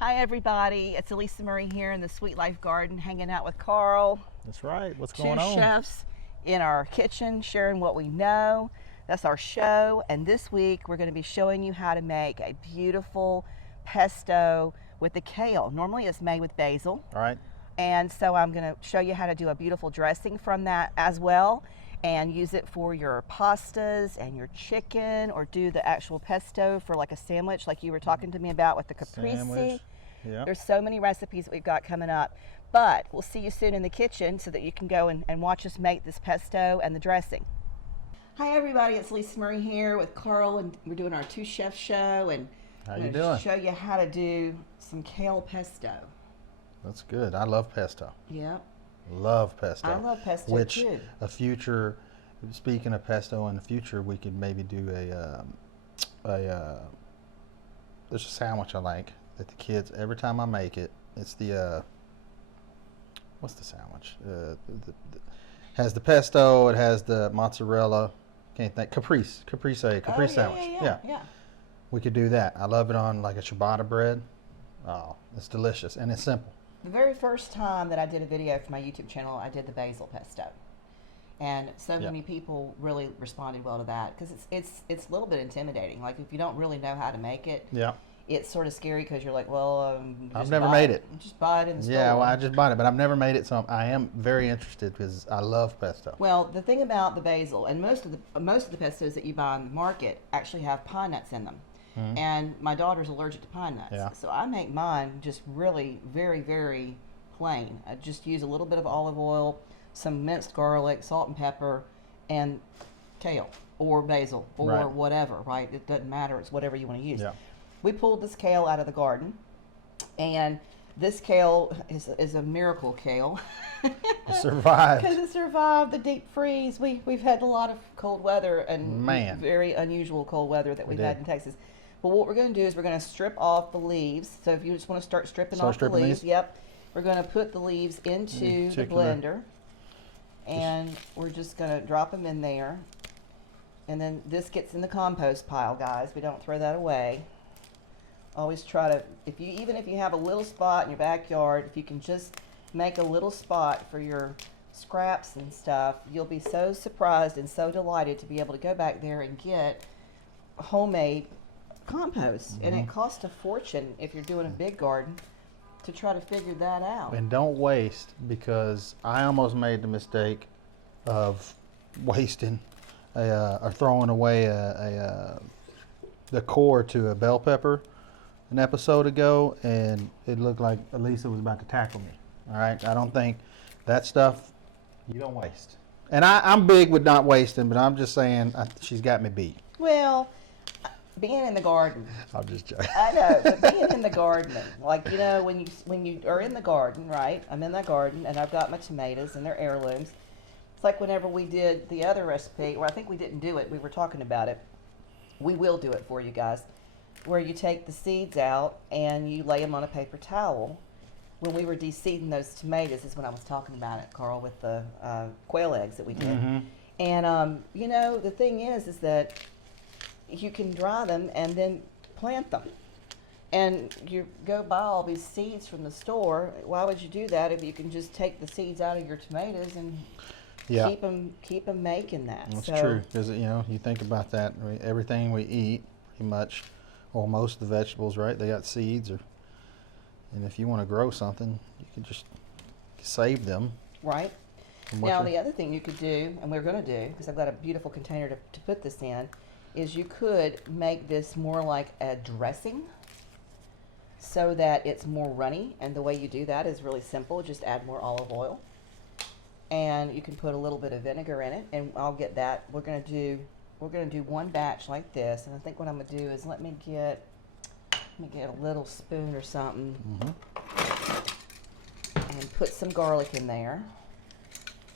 Hi everybody, it's Alisamurray here in the Sweet Life Garden hanging out with Carl. That's right. What's Two going on? chefs in our kitchen sharing what we know. That's our show, and this week we're going to be showing you how to make a beautiful pesto with the kale. Normally it's made with basil. All right. And so I'm going to show you how to do a beautiful dressing from that as well, and use it for your pastas and your chicken, or do the actual pesto for like a sandwich like you were talking to me about with the caprese. Sandwich. Yeah. There's so many recipes that we've got coming up, but we'll see you soon in the kitchen so that you can go and watch us make this pesto and the dressing. Hi everybody, it's Alisamurray here with Carl, and we're doing our two chef show, and How I'm you gonna doing? show you how to do some kale pesto. That's good. I love pesto. Yep. Love pesto. I love pesto Which too. a future, speaking of pesto, in the future we could maybe do there's a sandwich I like that the kids, every time I make it, it's the what's the sandwich? Has the pesto, it has the mozzarella, can't think, caprese sandwich. Yeah. We could do that. I love it on like a ciabatta bread. Oh, it's delicious and it's simple. The very first time that I did a video for my YouTube channel, I did the basil pesto, and so many people really responded well to that, because it's a little bit intimidating. Like, if you don't really know how to make it, Yeah. it's sort of scary, because you're like, well, I've never made it. Just buy it in the store. Yeah, well, I just bought it, but I've never made it, so I am very interested because I love pesto. Well, the thing about the basil, and most of the pestos that you buy on the market actually have pine nuts in them. And my daughter's allergic to pine nuts. Yeah. So I make mine just really very, very plain. I just use a little bit of olive oil, some minced garlic, salt and pepper, and kale or basil or Right. whatever, right? It doesn't matter. It's whatever you want to use. Yeah. We pulled this kale out of the garden, and this kale is a miracle kale. It survived. Because it survived the deep freeze. We've had a lot of cold weather, and Man. very unusual cold weather that we've had did. in Texas. But what we're going to do is we're going to strip off the leaves. So if you just want to start stripping off the leaves, these? yep. We're going to put the leaves into the blender, and we're just going to drop them in there. And then this gets in the compost pile, guys. We don't throw that away. Always try to, even if you have a little spot in your backyard, if you can just make a little spot for your scraps and stuff, you'll be so surprised and so delighted to be able to go back there and get homemade compost. And it costs a fortune if you're doing a big garden to try to figure that out. And don't waste, because I almost made the mistake of wasting or throwing away the core to a bell pepper an episode ago, and it looked like Alisa was about to tackle me. All right, I don't think that stuff you don't waste. And I'm big with not wasting, but I'm just saying she's got me beat. Well, being in the garden, I'll just joke. I know, but being in the garden, like, you know, when you are in the garden, right? I'm in the garden, and I've got my tomatoes, and they're heirlooms. It's like whenever we did the other recipe, or I think we didn't do it, we were talking about it. We will do it for you guys, where you take the seeds out and you lay them on a paper towel. When we were de-seeding those tomatoes is when I was talking about it, Carl, with the quail eggs that we did. And, you know, the thing is that you can dry them and then plant them. And you go buy all these seeds from the store. Why would you do that if you can just take the seeds out of your tomatoes and keep them making that? That's true, because you think about that. Everything we eat, pretty much, or most of the vegetables, right? They got seeds, and if you want to grow something, you can just save them. Right. Now, the other thing you could do, and we're going to do, because I've got a beautiful container to put this in, is you could make this more like a dressing so that it's more runny. And the way you do that is really simple. Just add more olive oil, and you can put a little bit of vinegar in it, and I'll get that. We're going to do one batch like this, and I think what I'm going to do is let me get a little spoon or something, and put some garlic in there.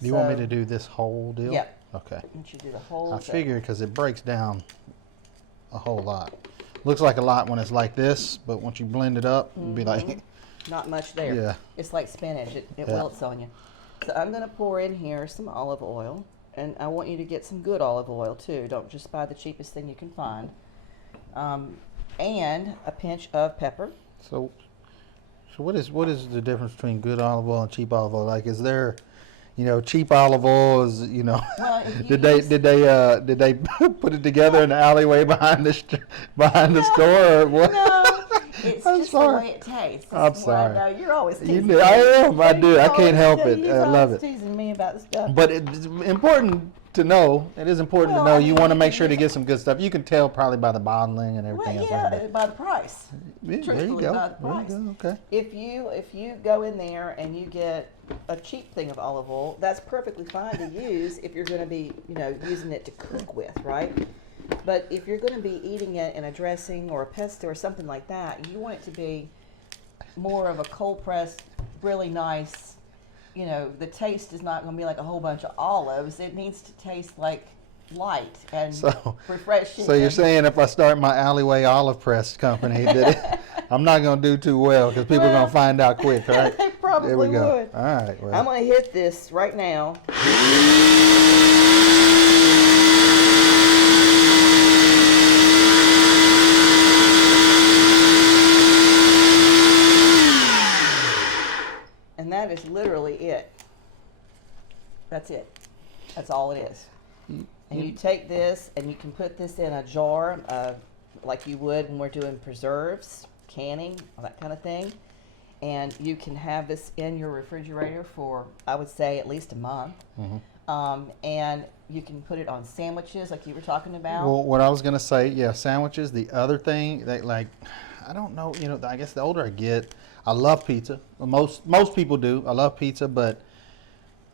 Do you want me to do this whole deal? Yep. Okay. I want you to do the whole I thing. figured, because it breaks down a whole lot. Looks like a lot when it's like this, but once you blend it up, it'll be like... Not much there. Yeah. It's like spinach. It wilts on you. So I'm going to pour in here some olive oil, and I want you to get some good olive oil too. Don't just buy the cheapest thing you can find. And a pinch of pepper. So So what is the difference between good olive oil and cheap olive oil? Like, is there, cheap olive oil is, Well, if you did they put it together in the alleyway behind the store or what? No, it's I'm just sorry. the way it tastes. I'm That's what I sorry. know. You're always You teasing do. me. I am. I do. You're I can't always- help yeah, it. You're I love always it. teasing me about the stuff. But it's important to know. It is important Well, to know. I You mean, want to you make can sure to get- get some good stuff. You can tell probably by the bottling and everything Well, else yeah, like that. by the price. Yeah, there you truthfully, go. by the There you price. go. Okay. If you go in there and you get a cheap thing of olive oil, that's perfectly fine to use if you're going to be, using it to cook with, right? But if you're going to be eating it in a dressing or a pesto or something like that, you want it to be more of a cold pressed, really nice. The taste is not going to be like a whole bunch of olives. It needs to taste like light and refreshing. So you're and- saying if I start my alleyway olive press company, that I'm not going to do too well because people are going to find out quick, right? They probably There we go. would. All right. Well, I'm going to hit this right now. And that is literally it. That's it. That's all it is. And you take this and you can put this in a jar like you would when we're doing preserves, canning, all that kind of thing. And you can have this in your refrigerator for, I would say, at least a month. And you can put it on sandwiches like you were talking about. Well, what I was going to say, yeah, sandwiches. The other thing that, like, I don't know, I guess the older I get, I love pizza. Most people do. I love pizza, but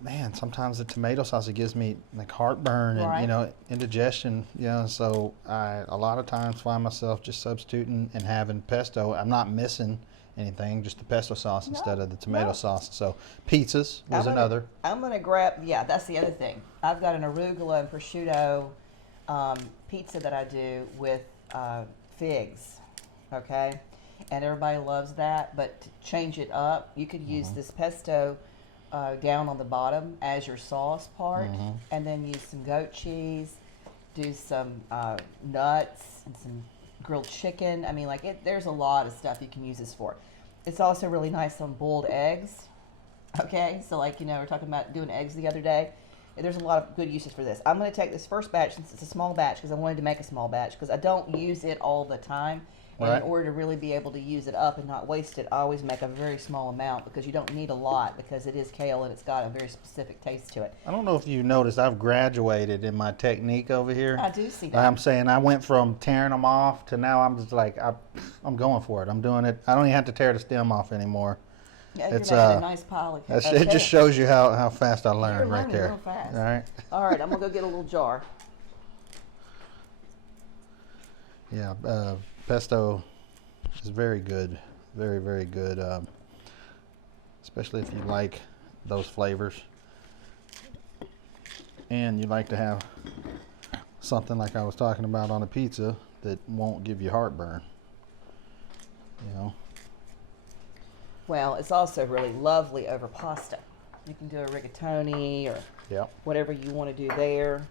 man, sometimes the tomato sauce, it gives me like heartburn and, Right. indigestion, so I a lot of times find myself just substituting and having pesto. I'm not missing anything, just the pesto sauce instead of the tomato no. sauce. So pizzas was another. I'm gonna grab. Yeah, that's the other thing. I've got an arugula and prosciutto pizza that I do with figs. Okay, and everybody loves that. But to change it up, you could use this pesto down on the bottom as your sauce part, and then use some goat cheese, do some nuts and some grilled chicken. I mean, there's a lot of stuff you can use this for. It's also really nice on boiled eggs. Okay, so we're talking about doing eggs the other day. There's a lot of good uses for this. I'm going to take this first batch since it's a small batch because I wanted to make a small batch because I don't use it all the time. And Right. in order to really be able to use it up and not waste it, I always make a very small amount because you don't need a lot because it is kale and it's got a very specific taste to it. I don't know if you noticed, I've graduated in my technique over here. I do see that. I'm saying I went from tearing them off to now I'm just like, I'm going for it. I'm doing it. I don't even have to tear the stem off anymore. Yeah, you're it's, making a nice pile of It kale. just shows you how fast I learned You're right learning there. real fast. All right. All right, I'm going to go get a little jar. Yeah, pesto is very good. Very, very good. Especially if you like those flavors. And you like to have something like I was talking about on a pizza that won't give you heartburn. Well, it's also really lovely over pasta. You can do a rigatoni or Yep. whatever you want to do there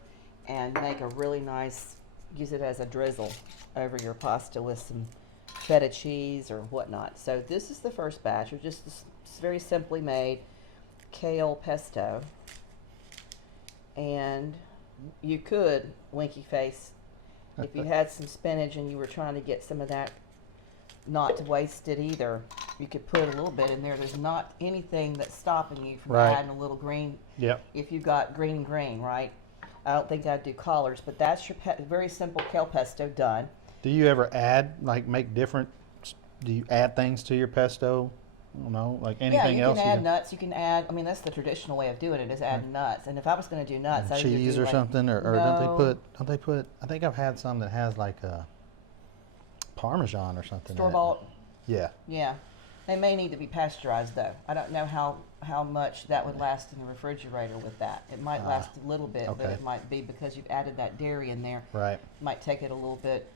and make a really nice, use it as a drizzle over your pasta with some feta cheese or whatnot. So this is the first batch of just this very simply made kale pesto. And you could, winky face, if you had some spinach and you were trying to get some of that, not to waste it either, you could put a little bit in there. There's not anything that's stopping you from Right. adding a little green. Yep. If you've got green, right? I don't think I'd do collards, but that's your very simple kale pesto done. Do you ever add, make different, do you add things to your pesto? Like anything yeah, you else? can add nuts. You can add, that's the traditional way of doing it, is add nuts. And if I was going to do nuts, I'd either cheese do or something? Or no, don't they put, I think I've had some that has like a Parmesan or something. in it. store-bought. Yeah. Yeah. They may need to be pasteurized, though. I don't know how much that would last in the refrigerator with that. It might last a little bit, but okay. it might be because you've added that dairy in there. Right. Might take it a little bit,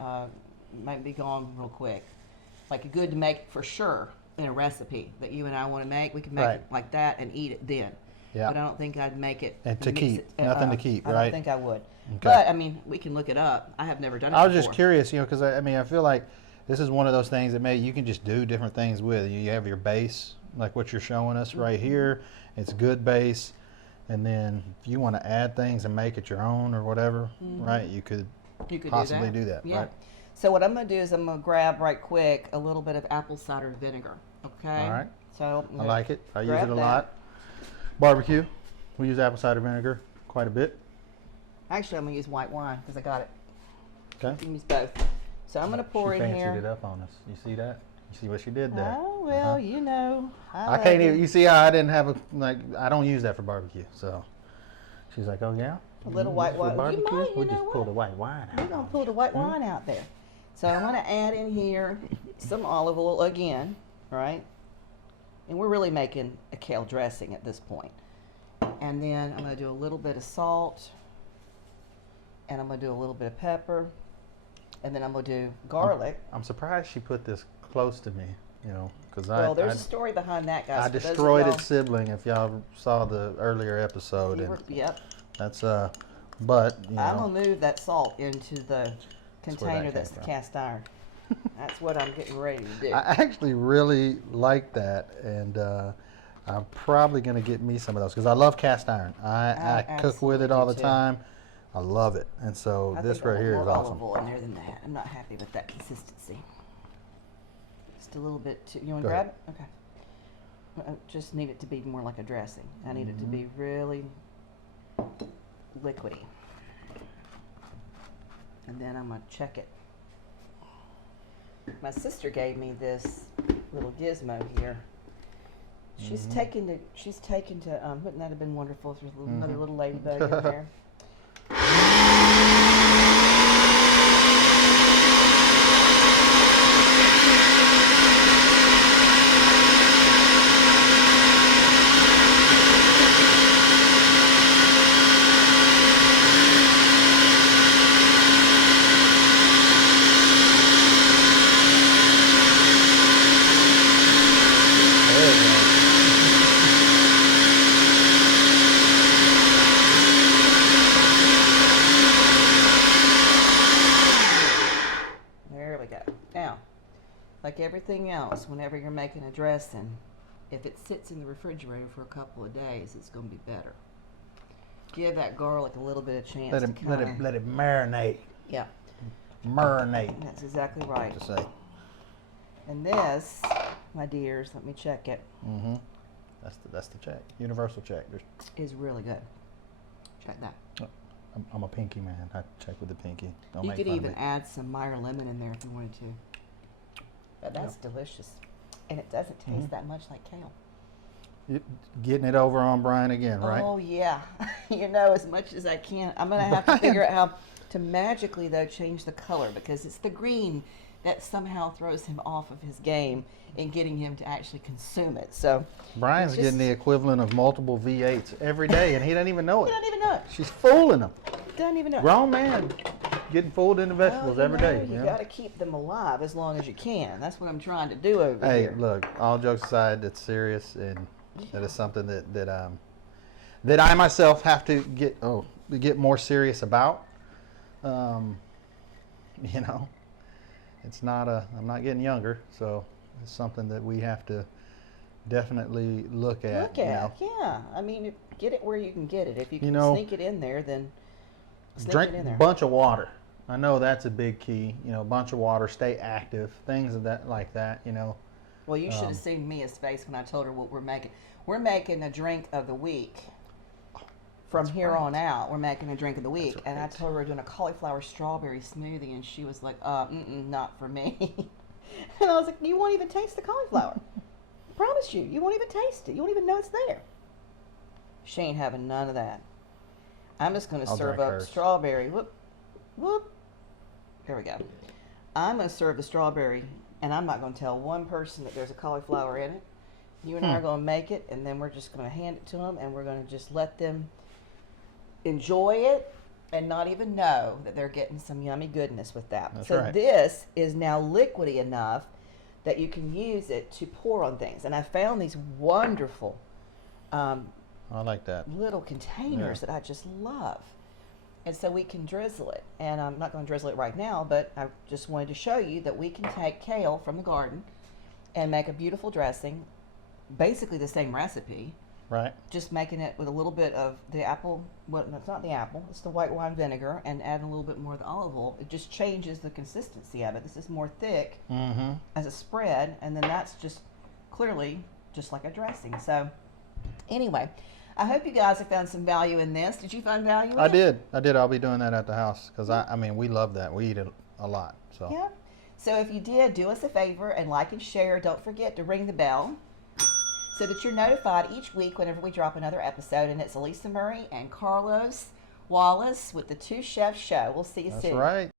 might be gone real quick. Like good to make for sure in a recipe that you and I want to make. We can make Right. it like that and eat it then. Yeah. But I don't think I'd make it. And to mix keep. it, Nothing to keep, I right? don't think I would. Okay. But, we can look it up. I have never done it I was before. just curious, because I feel like This is one of those things that you can just do different things with. You have your base, like what you're showing us right here. It's good base. And then if you want to add things and make it your own or whatever, right, you could possibly do that. Yeah. Right? So what I'm going to do is I'm going to grab right quick a little bit of apple cider vinegar. Okay. All right. So I like it. I use it a that. lot. Barbecue, we use apple cider vinegar quite a bit. Actually, I'm going to use white wine because I got it. Okay. You can use both. So I'm going to pour she in fancied here. it up on us. You see that? You see what she did there? Oh, well, you know. I can't even, you see how I didn't have I don't use that for barbecue. So she's like, oh yeah? A little white wine. Barbecue? You might, we just pull the white wine out. We're going to pull the white wine out there. So I'm going to add in here some olive oil again, right? And we're really making a kale dressing at this point. And then I'm going to do a little bit of salt. And I'm going to do a little bit of pepper. And then I'm going to do garlic. I'm surprised she put this close to me, you know, because Well, there's a story behind that, guys. I For those of destroyed y'all- its sibling. If y'all saw the earlier episode, You were- Yep. that's but you know, I'm going to move that salt into the container came that's the from. cast iron. That's what I'm getting ready to do. I actually really like that, and I'm probably gonna get me some of those because I love cast iron. I cook with it all the absolutely do, too. time. I love it, and so I this think I right want here is more awesome. olive oil in there than that. I'm not happy with that consistency. Just a little bit too. You want to Go grab ahead. it? Okay. I just need it to be more like a dressing. I need it to be really liquidy. And then I'm going to check it. My sister gave me this little gizmo here. She's taken to, wouldn't that have been wonderful if there's another little ladybug in there? There you go. There we go. Now, like everything else, whenever you're making a dressing, if it sits in the refrigerator for a couple of days, it's going to be better. Give that garlic a little bit of chance Let to it kind of... marinate. Yeah, Marinate. that's exactly right. To say. And this, my dears, let me check it, That's the check. Universal check. is really good. Check that. I'm a pinky man. I check with the pinky. Don't You make could fun of even me. add some Meyer lemon in there if you wanted to. But that's delicious. And it doesn't taste that much like kale. Getting it over on Brian again, right? Oh, yeah. You know, as much as I can. I'm going to have to figure out how to magically, though, change the color because it's the green that somehow throws him off of his game in getting him to actually consume it. So Brian's it's getting the equivalent of multiple V8s every day, and he doesn't even know he it. doesn't even know it. She's fooling him. Doesn't even know it. Grown man getting fooled into vegetables every day. You know? got to keep them alive as long as you can. That's what I'm trying to do over Hey, here. look, all jokes aside, it's serious, and that is something that I myself have to get more serious about. You know, it's not I'm not getting younger, so it's something that we have to definitely look at. Look you at, know. yeah. I mean, get it where you can get it. If you You can know, sneak it in there, then sneak Drink it in a there. bunch of water. I know that's a big key. You know, a bunch of water, stay active, things of that like that. You know. Well, you should have seen Mia's face when I told her what we're making. We're making a drink of the week. From here right. on out, we're making a drink of the week. And I right. told her we're doing a cauliflower strawberry smoothie, and she was like, not for me. And I was like, you won't even taste the cauliflower. I promise you, you won't even taste it. You won't even know it's there. She ain't having none of that. I'm just going to I'll serve drink up hers. strawberry. Whoop, whoop. There we go. I'm going to serve the strawberry, and I'm not going to tell one person that there's a cauliflower in it. You and I are going to make it, and then we're just going to hand it to them, and we're going to just let them enjoy it and not even know that they're getting some yummy goodness with that. That's So right. this is now liquidy enough that you can use it to pour on things. And I found these wonderful I like that. little containers Yeah. that I just love. and so we can drizzle it. And I'm not going to drizzle it right now, but I just wanted to show you that we can take kale from the garden and make a beautiful dressing, basically the same recipe, Right. just making it with a little bit of the apple, well, no, it's not the apple, it's the white wine vinegar, and adding a little bit more of the olive oil. It just changes the consistency of it. This is more thick Mm-hmm. as a spread, and then that's just clearly just like a dressing. So anyway, I hope you guys have found some value in this. Did you find value in it? I did. I'll be doing that at the house because I mean, we love that. We eat it a lot. So. Yeah. So if you did, do us a favor and like and share. Don't forget to ring the bell so that you're notified each week whenever we drop another episode. And it's Alisa Murray and Carlos Wallace with the Two Chefs Show. We'll see you That's soon. right.